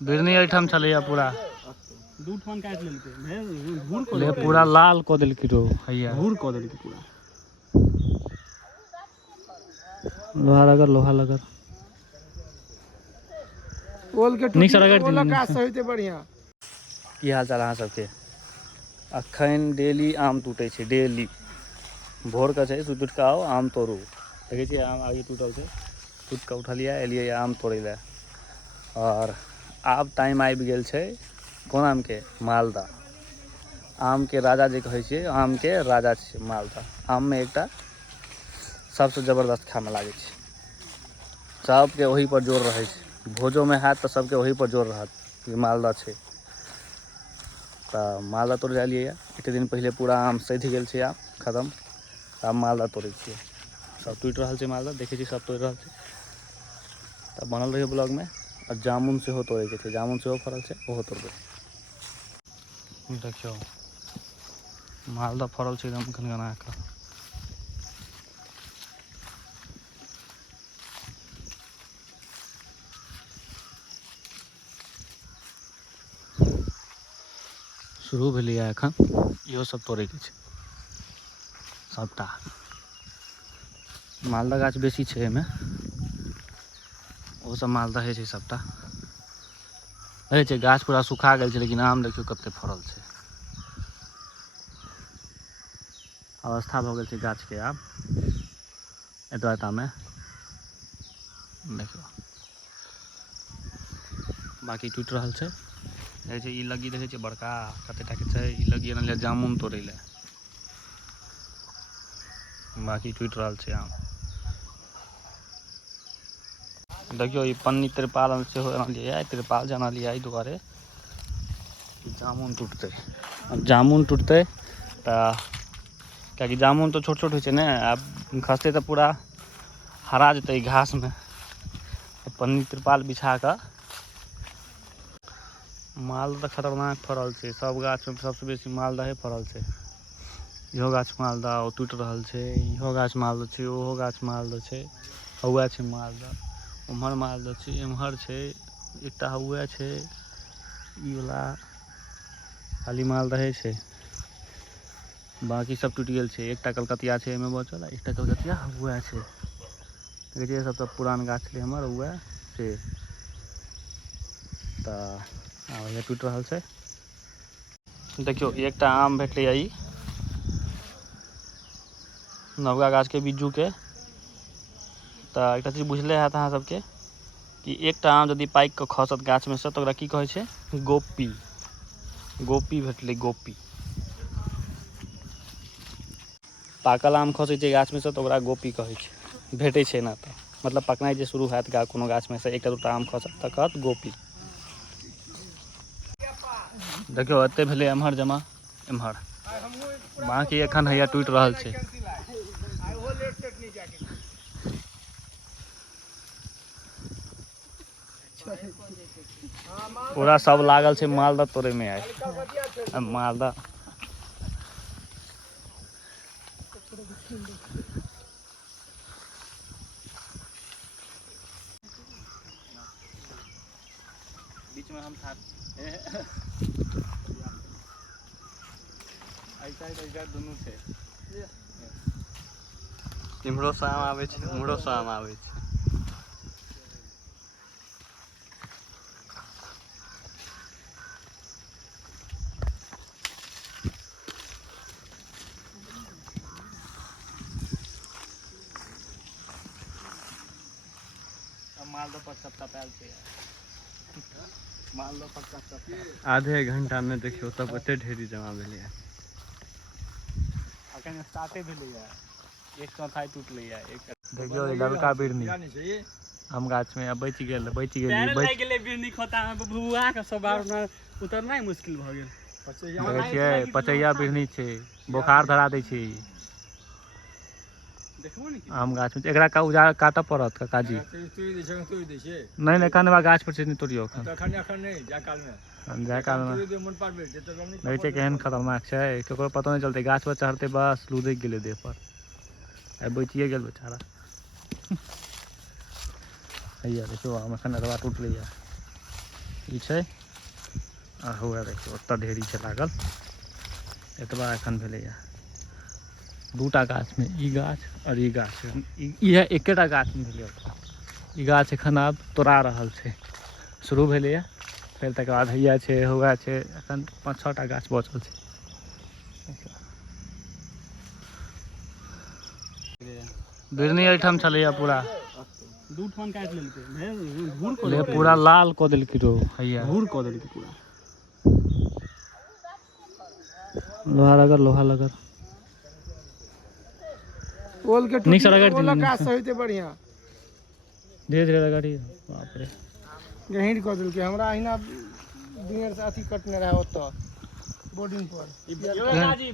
बिरनी एठम छलैया पूरा दू ठन काट लेलकै घूर को ले पूरा लाल क देलकै रो हैया घूर को देलकै पूरा लोहा लगर ओल के नीक से रगड़ ओल दिही। का सहिते बढ़िया। की हाल चाल अहाँ सबके? अखन डेली आम टूटे छै, डेली भोर के छै सुति उठ के आओ आम तोड़ू। देखै छियै आम आगे टूटल छै, टूट के उठलियै एलियै आम तोड़ै लए। और आब टाइम आबि गेल छै कोन आम के? मालदह। आम के राजा जे कहै छियै, आम के राजा छै मालदह। आम में एकटा सबसे जबरदस्त खाय में लागे छै, सबके वही पर जोर रहे छै। भोजो में हैत तो सबके वही पर जोर रहत कि मालदह छै। तो मालदह तोड़े एलियै। एक दिन पहले पूरा आम सधि गेल छै, आब खत्म। आब मालदह तोड़े छियै। सब टूटि रहल छै मालदह, देखै छी सब तोड़ि रहल छै। तब बनल रहिए ब्लॉग में। और जामुन सेहो तोड़े के छै, जामुन सेहो फड़ल छै, ओहो तोड़बै। देखियो मालदह फड़ल छै एकदम गनगना कऽ। शुरू भेलैया एखन, इहो सब तोड़े के छै सबटा। मालदह गाछ बेसी छै एहिमे, ओ सब मालदहे छै सबटा। रहै छै गाछ पूरा सुखा गेल छै, लेकिन आम देखियो कते फड़ल छै। अवस्था भऽ गेल छै गाछ के आब एतबा में देखियो। बाकी टूटि रहल छै। देखै छै ई लगी देखै छै बड़का कतेटा के छै। ई लगी एनलियै जामुन तोड़ै लए। बाकी टूटि रहल छै आम। देखियो ई पन्नी तिरपाल सेहो एनलियै, तिरपाल जे एनलियै एहि दुआरे जामुन टूटतै। जामुन टूटतै तऽ कियाकि जामुन तो छोट छोट होइ छै ने, आब खसतै तऽ पूरा हरा जेतै घास में। पन्नी तिरपाल बिछा कऽ। मालदह खतरनाक फड़ल छै, सब गाछ में सबसे बेसी मालदहे फड़ल छै। इहो गाछ मालदह ओ टूटि रहल छै, इहो गाछ मालदह छै, ओहो गाछ मालदह छै। हौवे छै मालदह, उम्हर मालदह छै, एम्हर छै एकटा, हौवे छै ई वला। खाली मालदहे छै, बाकी सब टूटि गेल छै। एकटा कलकतिया छै एहिमे बचल, एकटा कलकतिया हौवे छै। देखै छियै सबसँ पुरान गाछ छलै हमर हौवे से। तऽ आब ये टूटि रहल छै। देखियो एकटा आम भेटलैया ई नवका गाछ के बिज्जू के। तऽ एकटा चीज बुझले हैत अहाँ सबके कि एकटा आम यदि पाकि कऽ खसत गाछ में से तऽ ओकरा की कहै छै? गोपी। गोपी भेटलै गोपी। पाकल आम खसै छै गाछ में से तऽ ओकरा गोपी कहै छै। भेटै छै एना तऽ, मतलब पकनाइ जे शुरू हैत कोनो गाछ में से एकटा दूटा आम खसत तऽ कहत गोपी। देखियौ एते भेलै एम्हर जमा, एम्हर बाकी एखन हैया टूटि रहल छै। पूरा सब लागल छै मालदह तोड़े में आइ। मालदह बीच में हम था ऐसा दुनू छै। इम्हरो से आम आबै छै, उम्हरो से आम आबै छै। मालदह पर टपटपायल छै, मालदह पर टपटपायल। आधे घंटा में देखियो तब एते ढेरी जमा भेलै। अखन स्टार्टे भेलैया, एक चौथाई टूटलैया। देखियो ई ललका बिरनी आम गाछ में बचि गेल। पैर लागि गेलै बिरनी खोता में, भुआ के सब बार में उतरनाइ मुश्किल भऽ गेल। देखै छियै पचैया बिरनी छै, बोखार धरा दै छै। आम गाछ में एकरा काटऽ पड़त काकाजी। नहीं नहीं एखन गाछ पर छै, नहीं तोड़ियो एखन। जाय काल में देखै छियै केहन खतरनाक छै, ककरो पतो नहीं चलतै। गाछ पर चढ़तै बस लुढ़कि गेलै देह पर। आइ बचिए गेल बेचारा। हैया देखियो आम एखन एतबा टूटलैया। ई छै आ हुए देखियौ ओतऽ ढेरी छै लागल एतबा एखन भेलैया दूटा गाछमे ई गाछ और ई गाछ इएह एकेटा गाछमे भेलै ई गाछ एखन आब तोड़ा रहल छै शुरू भेलैया फेर तकर बाद हैया छै हुए छै एखन 5-6 टा गाछ बचल छै बिरनी एहिठाम छलैया पूरा दू ठाम काटि लेलकै ले पूरा लाल कऽ देलकै रो हैया घूर कऽ देलकै पूरा लोहा लगर ओल के नीक से रगड़ ओल का सहिते बढ़िया धीरे धीरे रगड़ी बाप रे गहींर कऽ देलकै हमरा अहिना दिनेर से अथी कटने रहे ओतऽ बोर्डिंग पर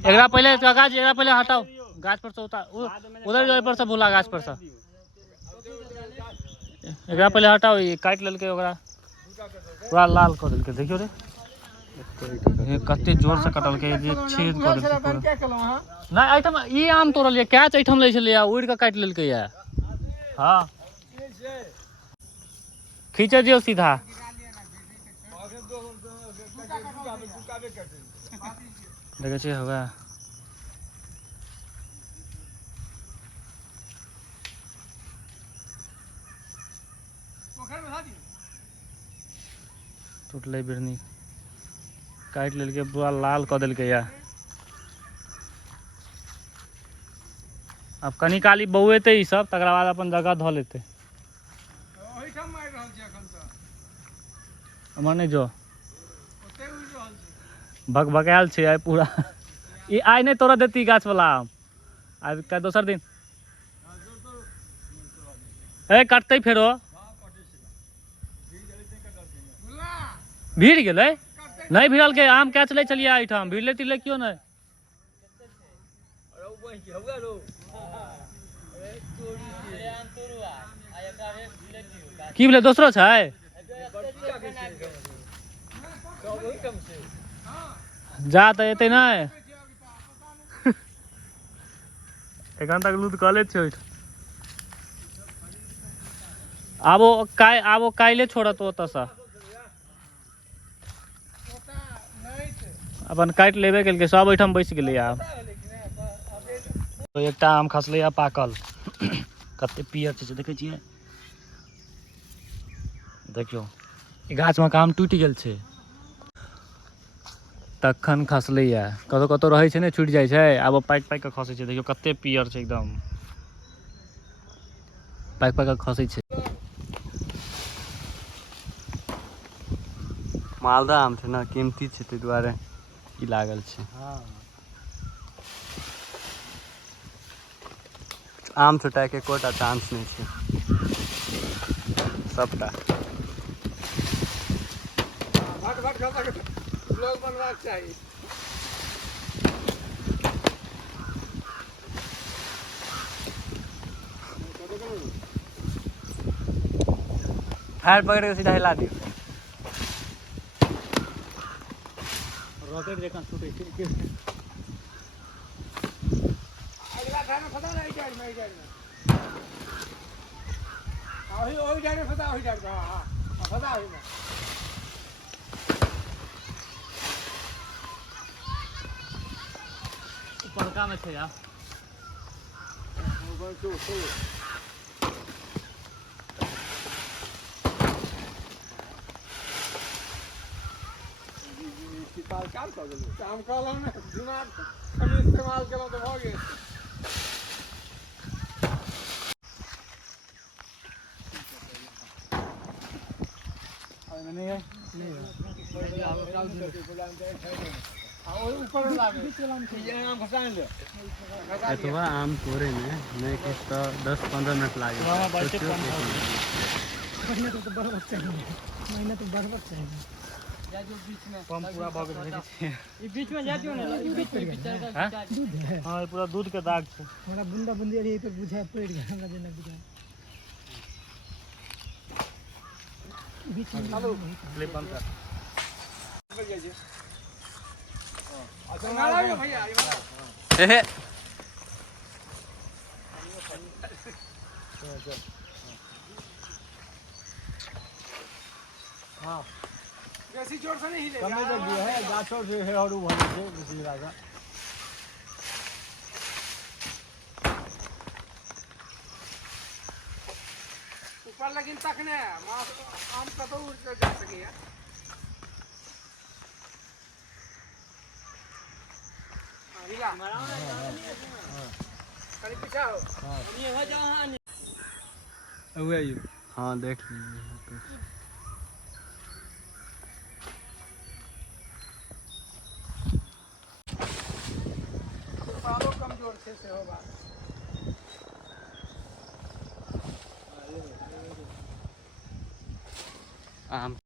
एकरा पहले गाछ एकरा पहले हटाओ गाछ पर से उधर जो पर से भूला गाछ पर से एकरा पहले हटाओ ये काट लेलकै ओकरा पूरा लाल कर देलकै देखियो रे ये कते जोर से कटलकै जे छेद कर देलकै पूरा क्या कहलौ हां नहीं आइटम ई आम तोड़लिए कैच आइटम लै छलिए उड़ के काट लेलकै या हां खींचे दियो सीधा देखै छी होगा टूटले बिरनी काट लेलकै पूरा लाल कऽ देलकै या अब कनी काली बौएतै ई सब तकरा बाद अपन जगह धऽ लेतै ओहिठाम मारि रहल छै एखन तऽ हमर नहि जो ओते उड़ि रहल छै भगभगायल छै आइ पूरा ई आइ नहीं तोड़ देती गाछ वाला आम आइ का दोसर दिन ए कटतै फेरो भीड़ गेलै नहीं भिड़लकै आम कैच लै छलिए एहिठाम भिड़ले तिड़ले क्यों नहीं की भेलै दोसरो छै जा तऽ एतै नहि एखन तक लूट कले छै ओहिठाम आबो काल्हे छोड़त ओतऽसँ अपन काटि लेबे केलकै सब ओहिठाम बैस गेलै आब एकटा आम खसलै आ पाकल कते पियर छै देखै छियै देखियो ई गाछमे आम टूटि गेल छै तखन खसलैया कतौ कतौ रहै छै ने छूटि जाइ छै आब पाकि पाकि कऽ खसै छै देखियो कते पियर छै एकदम पाकि पाकि कऽ खसै छै मालदह आम छै ने कीमती छै ताहि दुआरे ई लागल छै आम छुटाके एकोटा चांस नहीं छै सबटा भट भट खा ब्लॉग बनबाक चाही फायर पकड़ के सीधा हिला दियो रॉकेट जकां छूटे छै अगला थाने फसा रही जाए मैं जाए ओही जाने फसा ओही जाए हां फसा ओही में ऊपरका में छै यार काम कर देलहुँ काम कहलहुँ ने दिमाग कनि इस्तेमाल केलहुँ तऽ भऽ गेल एतबा आम तोड़े में नहीं किछ तो 10-15 मिनट लागे पम पूरा भऽ गेल छै ई बीच में जातियो ने बीच में दूध है हां पूरा दूध के दाग छै हमरा बुंदा बुंदी रही पे बुझाय पड़ गया हमरा जेना बुझाय बीच में क्लिप बंद कर अच्छा ना लागे भैया ये वाला हे हां बेसी जोर से नहीं हिले कमे जब भी है गाछो से है और भले से बेसी राजा ऊपर लेकिन तकने आम का तो उड़ जा सके यार हिला खाली पीछा हो ये हो जा हां हुआ ये हाँ देख लीजिए पालो कमजोर से होगा आम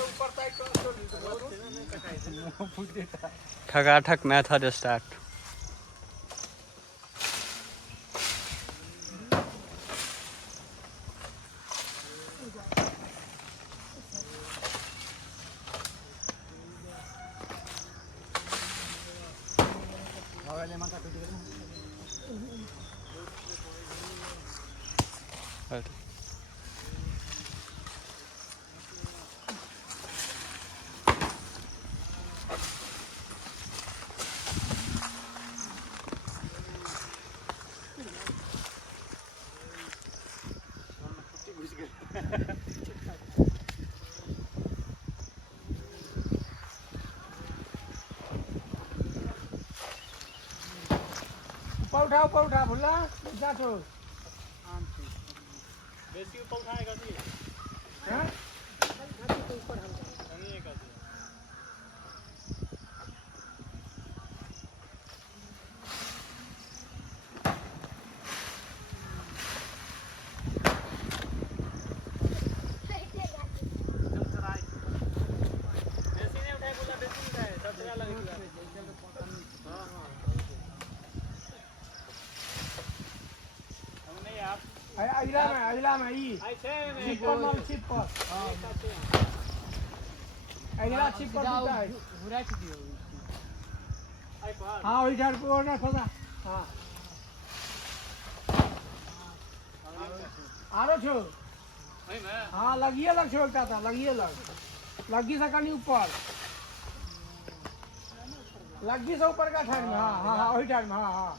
ऊपर साइड ठगाठक मेथड स्टार्ट ऊपर उठा भुला जा तो आम से बेसी ऊपर उठाएगा नहीं हैं नहीं है कैसे अगला में ई चिप पर मार चिप पर अगला चिप पर टूटा है घुरा के दियो आई पर हां ओई झाड़ पे और ना फसा हां आरो छो भाई मैं हां लगिए लग छोड़ता था लगिए लगी से कनी ऊपर लगी से ऊपर का ठाड़ में हां हां ओई ठाड़ में हां हां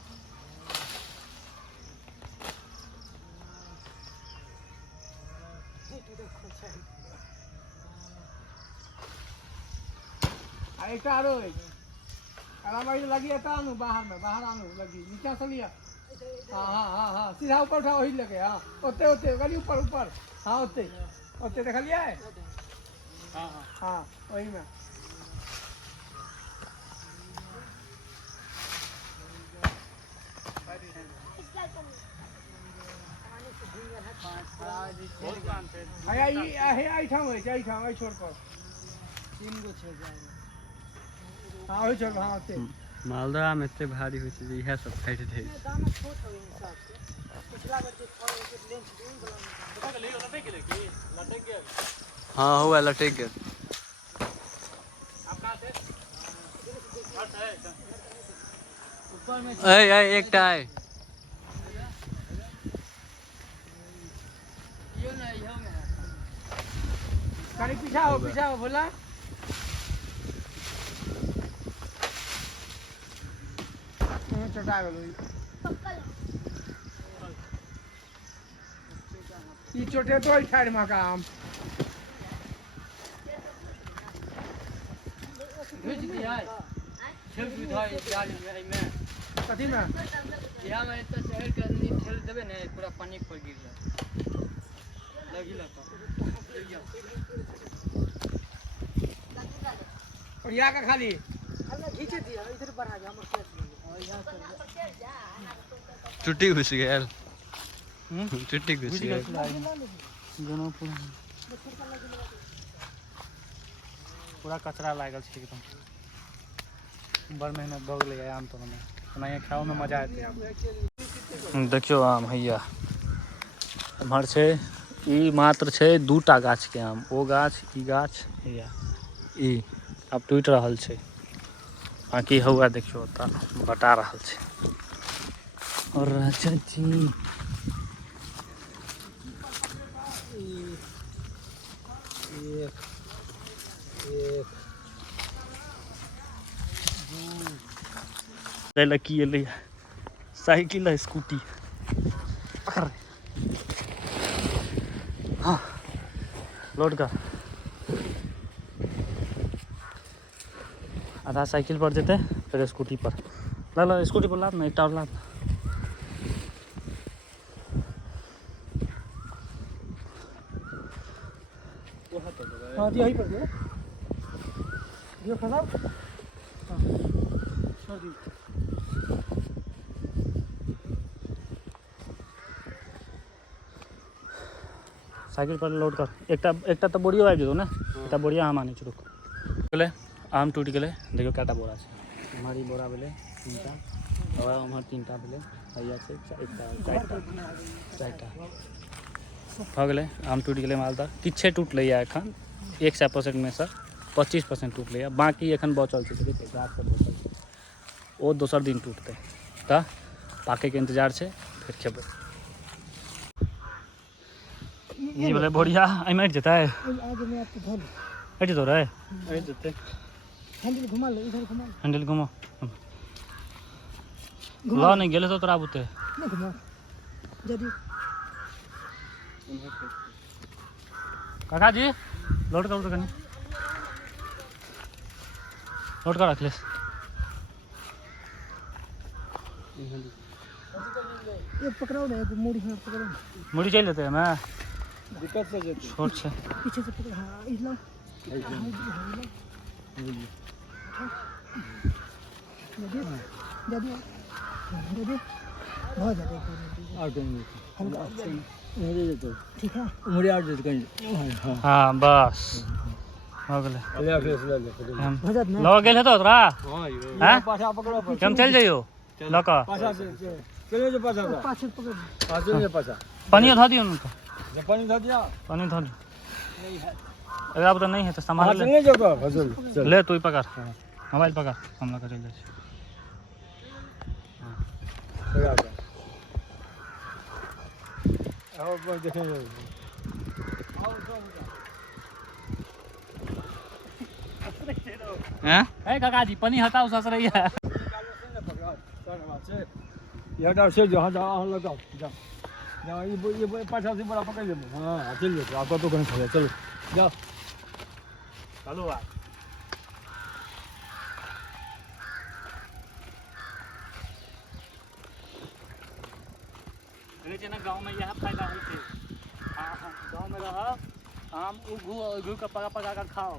एक आरो आराम आई लगी है तानु बाहर आनु लगी नीचे से लिया हां हां हां हां सीधा ऊपर उठा वही लगे हां ओते ओते गली ऊपर हां ओते ओते देख लिया है हां हां हां वही में आया ये आई ठाम आई छोड़ पर 3 गो छे जाए हां ओई छोड़ हां ओते मालदा आम एते भारी होय छै जे इहे सब फाइट दे दाना छोट हो हिसाब से पिछला बार जे फल के लेंथ दून वाला पता के ले लटक गेले की लटक गेल हाँ हुआ लटक गया अपना से हट है ऊपर में ए एकटा है यो ना यो में कनी पीछा हो बोला चटा गेलो ई छोटे तो ई ठाड़ में का आम भेज दिया है खेल सुधार जाल में कथी में यहां में इतना शहर के आदमी खेल देबे ने पूरा पानी पर गिर जाए लगी लता और यहाँ का खाली खींचे दिया इधर बढ़ा गया हमर खेत चुट्टी घुस गया चुट्टी घुस गया दोनों पूरा कचरा लागल छै एकदम बड़ मेहनत भऽ गेलै आम तोड़ऽ में ओनाहिए खाओ में मजा एतै देखियो आम हैया एम्हर छै ई मात्र छै 2टा गाछ के आम ओ गाछ ई गाछ हैया ई आब टूटि रहल छै बाकी हौआ देखियो ओतऽ बटा रहल छै और राजा जी लकी ले साइकिल है स्कूटी पकड़ हाँ लोड कर आधा साइकिल पर जेते फिर स्कूटी पर ला स्कूटी पर लाद ना एक टावर लाद ना हाँ जी यहीं पर गया ये खराब हाँ छोड़ दी साइकिल पर लोड कर एकटा तो बोरियो आबि जेतौ ना एकटा बोरिया हम आनै छी रुक गेलै आम टूट गेलै देखियो कएटा बोरा छै हमारी बोरा भेलै 3टा और हमर 3टा भेलै भैया छै एकटा 4टा भऽ गेलै आम टूट गेलै मालदह किछे टूटलैया एखन 100% में से 25% टूटलैया बाकी एखन बचल छै देखियौ गाछ सब बचल छै ओ दोसर दिन टूटतै तऽ पाकैके इंतजार छै फिर खेबै ये बोले बोरिया एहिमे हटि जेतै आगे में आपको धर हटि जेतौ रे हट जेतै हैंडल घुमा ले इधर घुमा हैंडल घुमो ला नहीं गेले तो तोरा बुते नहीं घुमा जदी काका जी लोड कर कनी लोड कर अखिलेश ये पकड़ाओ ना एक मुड़ी हाथ पकड़ो मुड़ी चल जेतै हमे दिक्कत से जेतै छोट छै पीछे से पकड़ हाँ इधर जदी बहुत ज़्यादा आ गए हल्का उमरे जेतै ठीक है उमरे आ जेतै कहीं हाँ बस हो गेलै ले फेस ले ले हम भजत ना लऽ गेल हेतौ तोरा हां यो हैं पाछा पकड़ो पर हम चल जइयो लऽ कऽ पाछा से चले जे पाछा पाछे पकड़ पाछे जे पाछा पानियो धऽ दियौ ने तऽ जे पानी ध दिया पानी धऽ दियौ अगर अब तो नहीं है तो सामान ले चले जाओ फसल चल ले तू ही पकड़ मोबाइल पकड़ हम लऽ कऽ चलि जाइ छी लगा जा आओ पर देखें हैं ए काका जी पानी हटाओ सस रही है ये डाल से जहां जहां लगाओ जा जा ये पाछा से बड़ा पकड़ ले हां चल जाओ आपका तो कहीं खड़ा चलो जाओ चलो आ ना गांव में यह फायदा होते गांव में रह आम उगू का पका पका कर खाओ